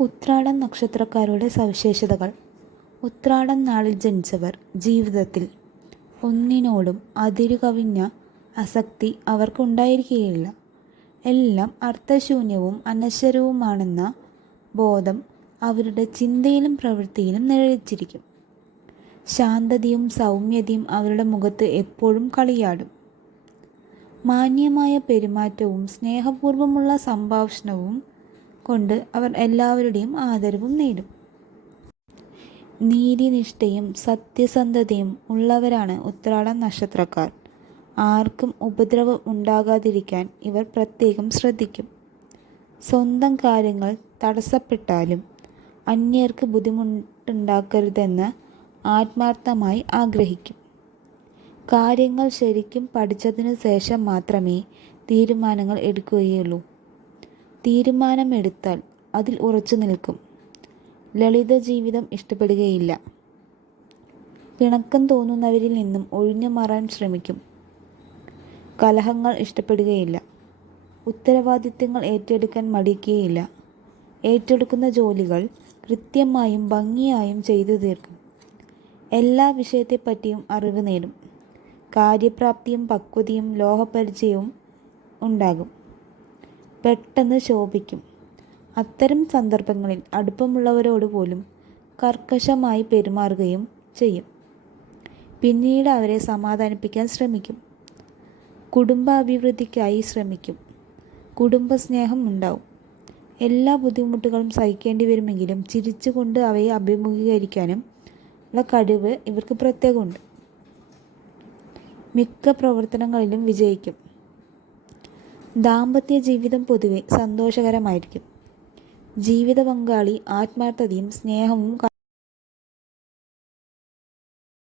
ഉത്രാടം നക്ഷത്രക്കാരുടെ സവിശേഷതകൾ. ഉത്രാടം നാളിൽ ജനിച്ചവർ ജീവിതത്തിൽ ഒന്നിനോടും അതിരുകവിഞ്ഞ ആസക്തി അവർക്കുണ്ടായിരിക്കുകയില്ല. എല്ലാം അർത്ഥശൂന്യവും അനശ്വരവുമാണെന്ന ബോധം അവരുടെ ചിന്തയിലും പ്രവൃത്തിയിലും നിഴലിച്ചിരിക്കും. ശാന്തതയും സൗമ്യതയും അവരുടെ മുഖത്ത് എപ്പോഴും കളിയാടും. മാന്യമായ പെരുമാറ്റവും സ്നേഹപൂർവ്വമുള്ള സംഭാഷണവും കൊണ്ട് അവർ എല്ലാവരുടെയും ആദരവും നേടും. നീതിനിഷ്ഠയും സത്യസന്ധതയും ഉള്ളവരാണ് ഉത്രാടം നക്ഷത്രക്കാർ. ആർക്കും ഉപദ്രവം ഉണ്ടാകാതിരിക്കാൻ ഇവർ പ്രത്യേകം ശ്രദ്ധിക്കും. സ്വന്തം കാര്യങ്ങൾ തടസ്സപ്പെട്ടാലും അന്യർക്ക് ബുദ്ധിമുട്ടുണ്ടാക്കരുതെന്ന് ആത്മാർത്ഥമായി ആഗ്രഹിക്കും. കാര്യങ്ങൾ ശരിക്കും പഠിച്ചതിനു ശേഷം മാത്രമേ തീരുമാനങ്ങൾ എടുക്കുകയുള്ളൂ. തീരുമാനമെടുത്താൽ അതിൽ ഉറച്ചു നിൽക്കും. ലളിത ജീവിതം ഇഷ്ടപ്പെടുകയില്ല. പിണക്കം തോന്നുന്നവരിൽ നിന്നും ഒഴിഞ്ഞു മാറാൻ ശ്രമിക്കും. കലഹങ്ങൾ ഇഷ്ടപ്പെടുകയില്ല. ഉത്തരവാദിത്തങ്ങൾ ഏറ്റെടുക്കാൻ മടിക്കുകയില്ല. ഏറ്റെടുക്കുന്ന ജോലികൾ കൃത്യമായും ഭംഗിയായും ചെയ്തു തീർക്കും. എല്ലാ വിഷയത്തെപ്പറ്റിയും അറിവ് നേടും. കാര്യപ്രാപ്തിയും പക്വതയും ലോകപരിചയവും ഉണ്ടാകും. പെട്ടെന്ന് ശോഭിക്കും. അത്തരം സന്ദർഭങ്ങളിൽ അടുപ്പമുള്ളവരോട് പോലും കർക്കശമായി പെരുമാറുകയും ചെയ്യും. പിന്നീട് അവരെ സമാധാനിപ്പിക്കാൻ ശ്രമിക്കും. കുടുംബാഭിവൃദ്ധിക്കായി ശ്രമിക്കും. കുടുംബസ്നേഹം ഉണ്ടാവും. എല്ലാ ബുദ്ധിമുട്ടുകളും സഹിക്കേണ്ടി വരുമെങ്കിലും ചിരിച്ചുകൊണ്ട് അവയെ അഭിമുഖീകരിക്കാനും ഉള്ള കഴിവ് ഇവർക്ക് പ്രത്യേകമുണ്ട്. മിക്ക പ്രവർത്തനങ്ങളിലും വിജയിക്കും. ദാമ്പത്യ ജീവിതം പൊതുവെ സന്തോഷകരമായിരിക്കും. ജീവിത പങ്കാളി ആത്മാർത്ഥതയും സ്നേഹവും